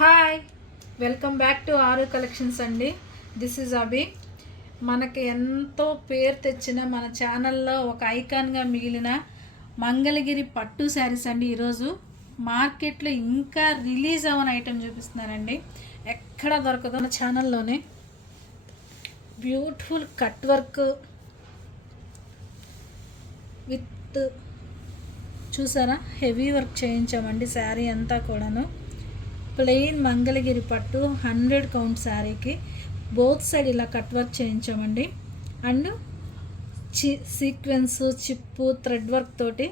Hi welcome back to ఆరు collections అండి. This is Abhi మనకి ఎంతో పేరు తెచ్చిన మన ఛానల్లో ఒక ఐకాన్గా మిగిలిన మంగళగిరి పట్టు శారీస్ అండి ఈరోజు. మార్కెట్లో ఇంకా రిలీజ్ అవ్వని ఐటెం చూపిస్తున్నారండి ఎక్కడ దొరకదు మన ఛానల్లోనే బ్యూటిఫుల్ కట్ వర్క్ విత్ చూసారా? హెవీ వర్క్ చేయించామండి శారీ అంతా కూడాను. ప్లెయిన్ మంగళగిరి పట్టు హండ్రెడ్ కౌంట్ శారీకి బోత్ సైడ్ ఇలా కట్ వర్క్ చేయించామండి. అండ్ చి సీక్వెన్స్ చిప్పు థ్రెడ్ వర్క్ తోటి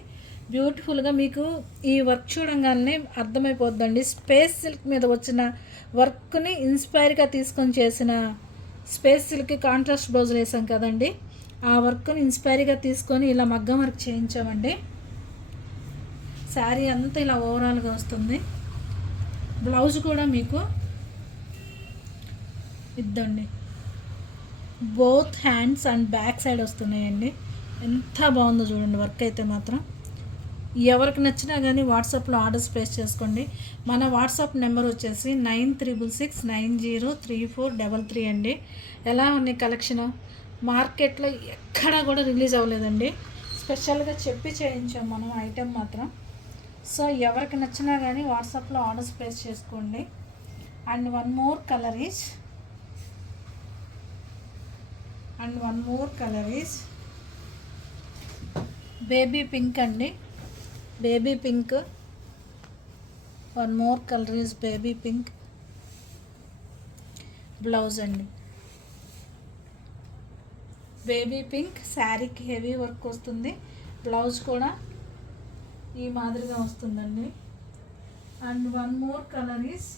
బ్యూటిఫుల్గా మీకు ఈ వర్క్ చూడంగానే అర్థమైపోద్దండి. స్పేస్ సిల్క్ మీద వచ్చిన వర్క్ని ఇన్స్పైర్గా తీసుకొని చేసిన స్పేస్ సిల్క్ కాంట్రాస్ట్ బ్లౌజులు వేసాం కదండి. ఆ వర్క్ని ఇన్స్పైర్గా తీసుకొని ఇలా మగ్గం వర్క్ చేయించామండి. శారీ అంతా ఇలా ఓవరాల్గా వస్తుంది. బ్లౌజ్ కూడా మీకు ఇద్దండి. Both hands and back side వస్తున్నాయండి. ఎంత బాగుందో చూడండి వర్క్ అయితే మాత్రం. ఎవరికి నచ్చినా కానీ వాట్సాప్లో ఆర్డర్స్ ప్లేస్ చేసుకోండి. మన వాట్సాప్ నెంబర్ వచ్చేసి nine triple six nine zero three four double three అండి. ఎలా ఉంది కలెక్షన్? మార్కెట్లో ఎక్కడా కూడా రిలీజ్ అవ్వలేదండి. స్పెషల్గా చెప్పి చేయించాం మనం ఐటెం మాత్రం. సో ఎవరికి నచ్చినా కానీ వాట్సాప్లో ఆర్డర్స్ ప్లేస్ చేసుకోండి. And one more colour is and one more colour is baby pink అండి. Baby pink. One more colour is baby pink. Blouse అండి. బేబీ పింక్ శారీకి హెవీ వర్క్ వస్తుంది. బ్లౌజ్ కూడా ఈ మాదిరిగా వస్తుందండి. And one more colour is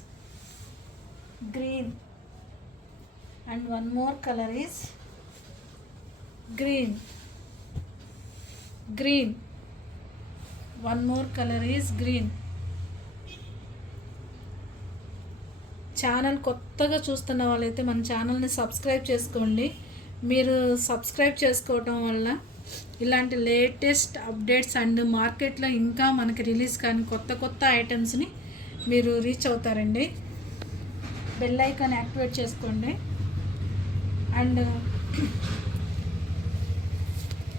green. And one more colour is green. Green. One more colour is green. Channel కొత్తగా చూస్తున్న వాళ్ళైతే మన ఛానల్ని సబ్స్క్రైబ్ చేసుకోండి. మీరు సబ్స్క్రైబ్ చేసుకోవటం వల్ల ఇలాంటి లేటెస్ట్ అప్డేట్స్ అండ్ మార్కెట్లో ఇంకా మనకి రిలీజ్ కానీ కొత్త కొత్త ఐటమ్స్ని మీరు రీచ్ అవుతారండి. బెల్ ఐకాన్ యాక్టివేట్ చేసుకోండి. అండ్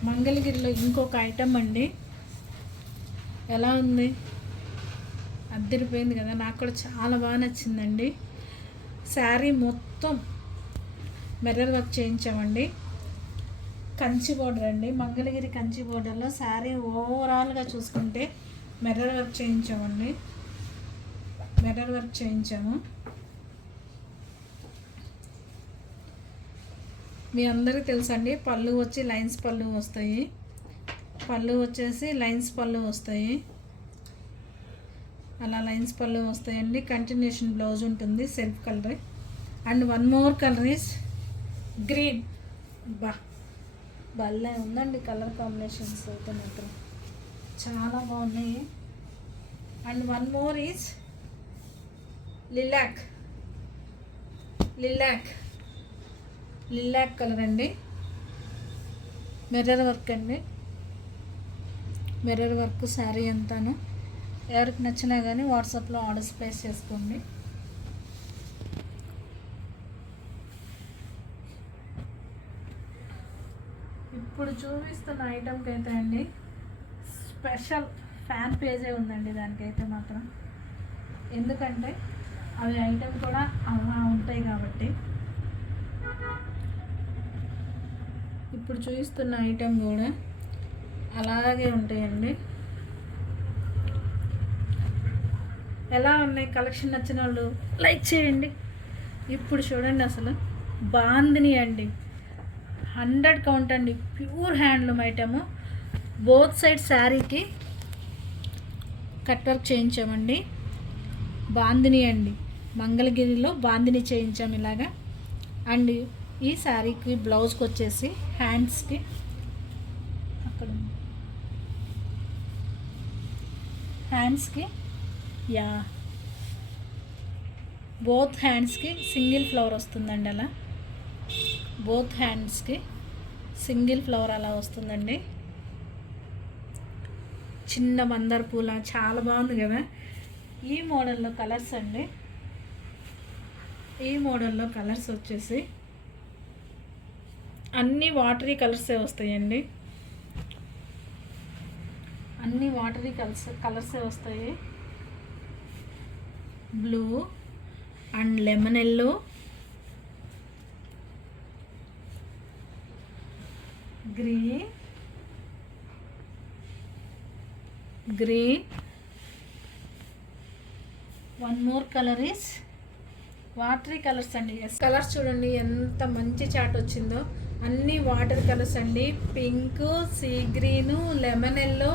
మంగళగిరిలో ఇంకొక ఐటమ్ అండి. ఎలా ఉంది? అద్దరిపోయింది కదా నాకు కూడా చాలా బాగా నచ్చిందండి. శారీ మొత్తం మిర్రర్ వర్క్ చేయించామండి. కంచి బోర్డర్ అండి. మంగళగిరి కంచి బోర్డర్లో శారీ ఓవరాల్గా చూసుకుంటే మిర్రర్ వర్క్ చేయించామండి. మిర్రర్ వర్క్ చేయించాము. మీ అందరికీ తెలుసండి పళ్ళు వచ్చి లైన్స్ పళ్ళు వస్తాయి. పళ్ళు వచ్చేసి లైన్స్ పళ్ళు వస్తాయి. అలా లైన్స్ పళ్ళు వస్తాయండి. కంటిన్యూషన్ బ్లౌజ్ ఉంటుంది self colour and one more colour is green బా. భలే ఉందండి కలర్ కాంబినేషన్స్ అయితే మాత్రం. చాలా బాగున్నాయి. And one more is lilac. Lilac. Lilac colour అండి. మిర్రర్ వర్క్ అండి. మిర్రర్ వర్క్ శారీ అంతాను. ఎవరికి నచ్చినా కానీ వాట్సాప్లో ఆర్డర్స్ ప్లేస్ చేసుకోండి. ఇప్పుడు చూపిస్తున్న ఐటమ్కి అయితే అండి స్పెషల్ ఫ్యాన్ పేజే ఉందండి దానికైతే మాత్రం. ఎందుకంటే అవి ఐటమ్ కూడా అలా ఉంటాయి కాబట్టి. ఇప్పుడు చూపిస్తున్న ఐటమ్ కూడా అలాగే ఉంటాయండి. ఎలా ఉన్నాయి? కలెక్షన్ నచ్చిన వాళ్ళు లైక్ చేయండి. ఇప్పుడు చూడండి అసలు. బాందిని అండి. హండ్రెడ్ కౌంట్ అండి. Pure handloom item. Both side శారీకి కట్ వర్క్ చేయించామండి. బాందిని అండి. మంగళగిరిలో బాందిని చేయించాము ఇలాగా. అండ్ ఈ శారీకి బ్లౌజ్కి వచ్చేసి హ్యాండ్స్కి అక్కడ హ్యాండ్స్కి యా. బోత్ హ్యాండ్స్కి సింగిల్ ఫ్లవర్ వస్తుందండి అలా. బోత్ హ్యాండ్స్కి సింగిల్ ఫ్లవర్ అలా వస్తుందండి. చిన్న మందార పూల చాలా బాగుంది కదా. ఈ మోడల్లో కలర్స్ అండి. ఈ మోడల్లో కలర్స్ వచ్చేసి అన్ని వాటరీ కలర్సే వస్తాయండి. అన్ని వాటరీ కలర్స్ కలర్సే వస్తాయి. Blue and lemon yellow green green one more colour is watery colours అండి. కలర్స్ చూడండి ఎంత మంచి చాట్ వచ్చిందో. అన్ని వాటర్ కలర్స్ అండి. Pink sea green lemon yellow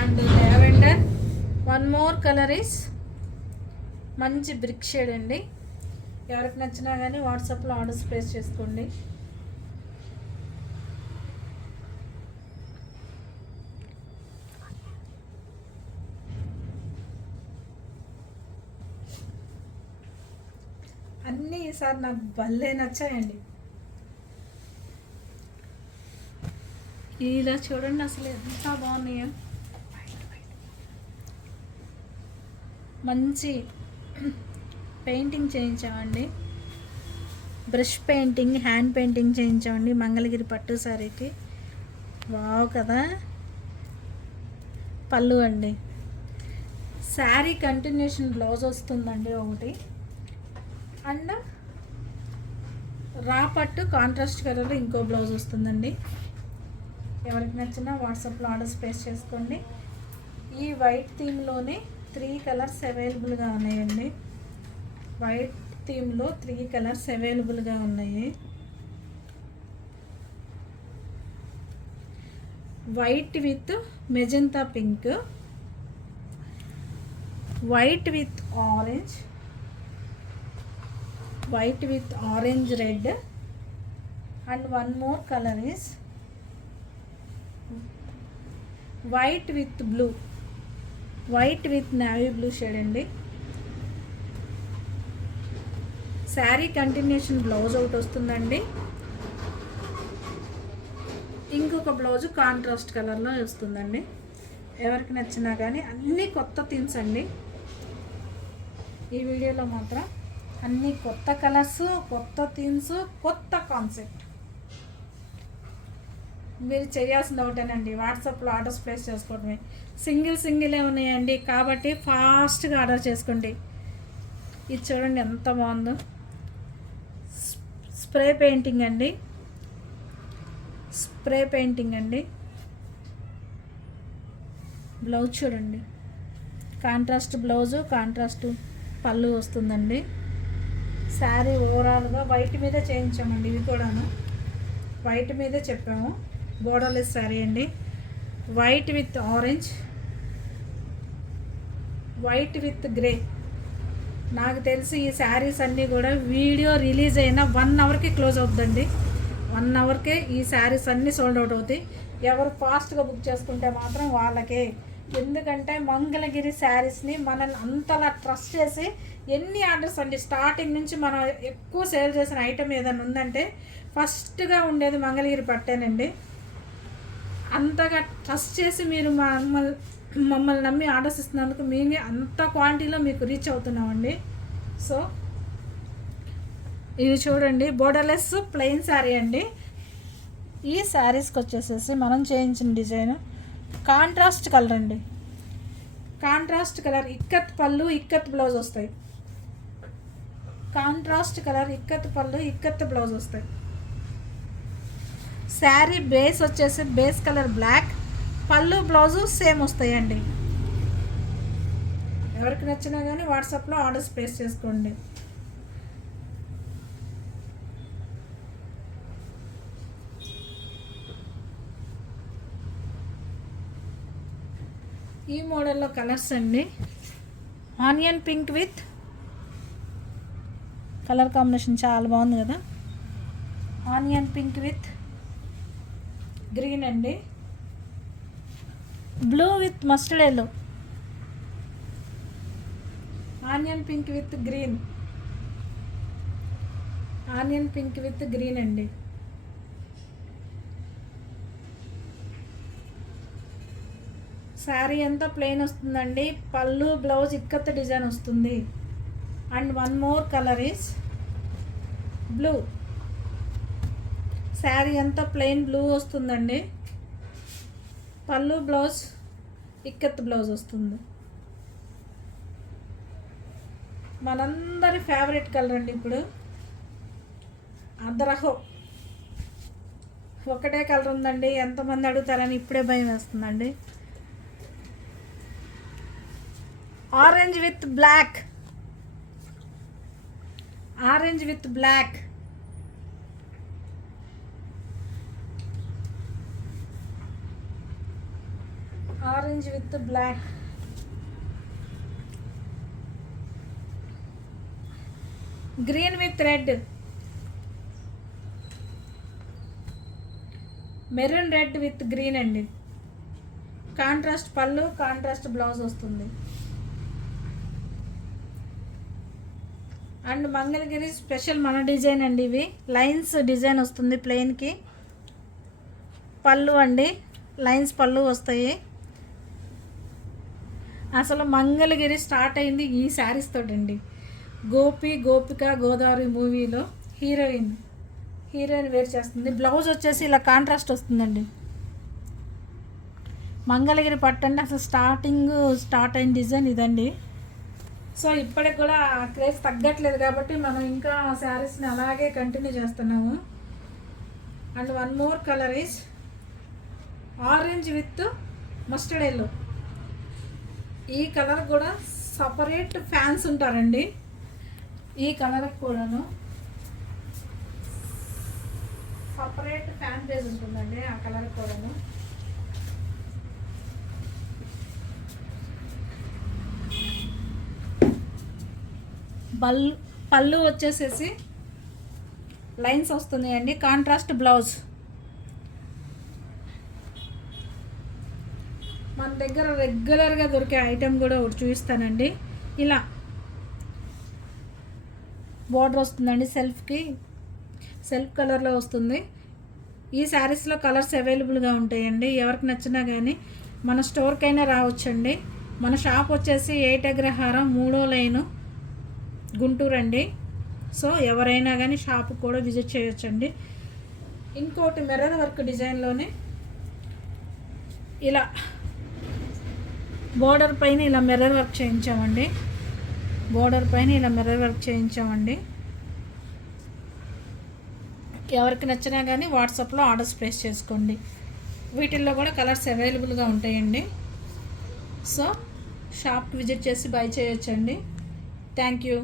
and lavender one more colour is మంచి బ్రిక్ షేడ్ అండి. ఎవరికి నచ్చినా కానీ వాట్సాప్లో ఆర్డర్స్ ప్లేస్ చేసుకోండి. అన్నీ ఈసారి నాకు భలే నచ్చాయండి. ఇలా చూడండి అసలు ఎంత బాగున్నాయో. మంచి పెయింటింగ్ చేయించామండి. బ్రష్ పెయింటింగ్ హ్యాండ్ పెయింటింగ్ చేయించామండి మంగళగిరి పట్టు సారీకి. వావ్ కదా. పళ్ళు అండి. శారీ కంటిన్యూషన్ బ్లౌజ్ వస్తుందండి ఒకటి. అండ్ రా పట్టు కాంట్రాస్ట్ కలర్లో ఇంకో బ్లౌజ్ వస్తుందండి. ఎవరికి నచ్చినా వాట్సాప్లో ఆర్డర్స్ ప్లేస్ చేసుకోండి. ఈ వైట్ థీమ్లోనే త్రీ కలర్స్ అవైలబుల్గా ఉన్నాయండి. వైట్ థీమ్లో త్రీ కలర్స్ అవైలబుల్గా ఉన్నాయి. White with magenta pink white with orange white with orange red and one more colour is white with blue white with navy blue shade అండి. Sari continuation blouse ఒకటి వస్తుందండి. ఇంకొక blouse contrast కలర్లో వస్తుందండి. ఎవరికి నచ్చినా కానీ అన్నీ కొత్త థీమ్స్ అండి. ఈ వీడియోలో మాత్రం అన్ని కొత్త కలర్స్ కొత్త థీమ్స్ కొత్త కాన్సెప్ట్. మీరు చేయాల్సింది ఒకటేనండి వాట్సాప్లో ఆర్డర్స్ ప్లేస్ చేసుకోవడమే. సింగిల్ సింగిలే ఉన్నాయండి కాబట్టి ఫాస్ట్గా ఆర్డర్ చేసుకోండి. ఇది చూడండి ఎంత బాగుందో. స్ప్రే పెయింటింగ్ అండి. స్ప్రే పెయింటింగ్ అండి. బ్లౌజ్ చూడండి. కాంట్రాస్ట్ బ్లౌజు కాంట్రాస్ట్ పళ్ళు వస్తుందండి. శారీ ఓవరాల్గా వైట్ మీద చేయించామండి ఇవి కూడాను. వైట్ మీదే చెప్పాము. బోర్డర్లెస్ శారీ అండి. White with orange. White with grey. నాకు తెలిసి ఈ శారీస్ అన్నీ కూడా వీడియో రిలీజ్ అయిన వన్ అవర్కి క్లోజ్ అవుతుందండి. వన్ అవర్కే ఈ శారీస్ అన్నీ సోల్డ్ అవుట్ అవుతాయి. ఎవరు ఫాస్ట్గా బుక్ చేసుకుంటే మాత్రం వాళ్ళకే. ఎందుకంటే మంగళగిరి శారీస్ని మనల్ని అంతలా ట్రస్ట్ చేసి ఎన్ని ఆర్డర్స్ అండి స్టార్టింగ్ నుంచి మనం ఎక్కువ సేల్ చేసిన ఐటమ్ ఏదైనా ఉందంటే ఫస్ట్గా ఉండేది మంగళగిరి పట్టేనండి. అంతగా ట్రస్ట్ చేసి మీరు మమ్మల్ని మమ్మల్ని నమ్మి ఆర్డర్స్ ఇస్తున్నందుకు మేమే అంత క్వాంటిటీలో మీకు రీచ్ అవుతున్నామండి. సో ఇవి చూడండి బోర్డర్లెస్ ప్లెయిన్ శారీ అండి. ఈ శారీస్కి వచ్చేసేసి మనం చేయించిన డిజైన్ కాంట్రాస్ట్ కలర్ అండి. కాంట్రాస్ట్ కలర్ ఇక్కత్ పళ్ళు ఇక్కత్ బ్లౌజ్ వస్తాయి. కాంట్రాస్ట్ కలర్ ఇక్కత్ పళ్ళు ఇక్కత్ బ్లౌజ్ వస్తాయి. శారీ బేస్ వచ్చేసి బేస్ కలర్ బ్లాక్ పళ్ళు బ్లౌజు సేమ్ వస్తాయండి. ఎవరికి నచ్చినా కానీ వాట్సాప్లో ఆర్డర్స్ ప్లేస్ చేసుకోండి. ఈ మోడల్లో కలర్స్ అండి. Onion pink with colour combination చాలా బాగుంది కదా. ఆనియన్ పింక్ విత్ గ్రీన్ అండి. Blue with mustard yellow. Onion pink with green. Onion pink with green అండి. శారీ అంతా ప్లెయిన్ వస్తుందండి. పళ్ళు బ్లౌజ్ ఇక్కత్త డిజైన్ వస్తుంది. And one more colour is blue. Sari అంతా ప్లెయిన్ బ్లూ వస్తుందండి. పళ్ళు బ్లౌజ్ ఇక్కత్ బ్లౌజ్ వస్తుంది. మనందరి ఫేవరెట్ కలర్ అండి ఇప్పుడు. అద్రహో. ఒకటే కలర్ ఉందండి. ఎంతమంది అడుగుతారని ఇప్పుడే భయం వేస్తుందండి. Orange with black orange with black. Orange with black. Green with red. Maroon red with green అండి. కాంట్రాస్ట్ పళ్ళు కాంట్రాస్ట్ బ్లౌజ్ వస్తుంది. అండ్ మంగళగిరి స్పెషల్ మన డిజైన్ అండి ఇవి. లైన్స్ డిజైన్ వస్తుంది ప్లెయిన్కి పళ్ళు అండి. లైన్స్ పళ్ళు వస్తాయి. అసలు మంగళగిరి స్టార్ట్ అయింది ఈ శారీస్ తోటండి. గోపి గోపిక గోదావరి మూవీలో హీరోయిన్. హీరోయిన్ వేర్ చేస్తుంది. బ్లౌజ్ వచ్చేసి ఇలా కాంట్రాస్ట్ వస్తుందండి. మంగళగిరి పట్టండి. అసలు స్టార్టింగ్ స్టార్ట్ అయిన డిజైన్ ఇదండి. సో ఇప్పటికి కూడా ఆ క్రేజ్ తగ్గట్లేదు కాబట్టి మనం ఇంకా శారీస్ని అలాగే కంటిన్యూ చేస్తున్నాము. And one more colour is orange with mustard yellow ఈ కలర్ కూడా సపరేట్ ఫ్యాన్స్ ఉంటారండి. ఈ కలర్ కూడాను సపరేట్ ఫ్యాన్ పేజ్ ఉంటుందండి ఆ కలర్ కూడాను. బల్ పళ్ళు వచ్చేసేసి లైన్స్ వస్తున్నాయండి. Contrast blouse. మన దగ్గర రెగ్యులర్గా దొరికే ఐటెం కూడా ఒకటి చూపిస్తానండి. ఇలా బార్డర్ వస్తుందండి సెల్ఫ్కి. సెల్ఫ్ కలర్లో వస్తుంది. ఈ శారీస్లో కలర్స్ అవైలబుల్గా ఉంటాయండి. ఎవరికి నచ్చినా కానీ మన స్టోర్కైనా రావచ్చండి. మన షాప్ వచ్చేసి ఏటగ్రహారం మూడో లైను. గుంటూరు అండి సో ఎవరైనా కానీ షాప్ కూడా విజిట్ చేయొచ్చండి. ఇంకోటి మిర్రర్ వర్క్ డిజైన్లోనే ఇలా బోర్డర్ పైన ఇలా మిర్రర్ వర్క్ చేయించామండి. బోర్డర్ పైన ఇలా మిర్రర్ వర్క్ చేయించామండి. ఎవరికి నచ్చినా కానీ వాట్సాప్లో ఆర్డర్స్ ప్లేస్ చేసుకోండి. వీటిల్లో కూడా కలర్స్ అవైలబుల్గా ఉంటాయండి. సో షాప్ విజిట్ చేసి బై చేయొచ్చండి. Thank you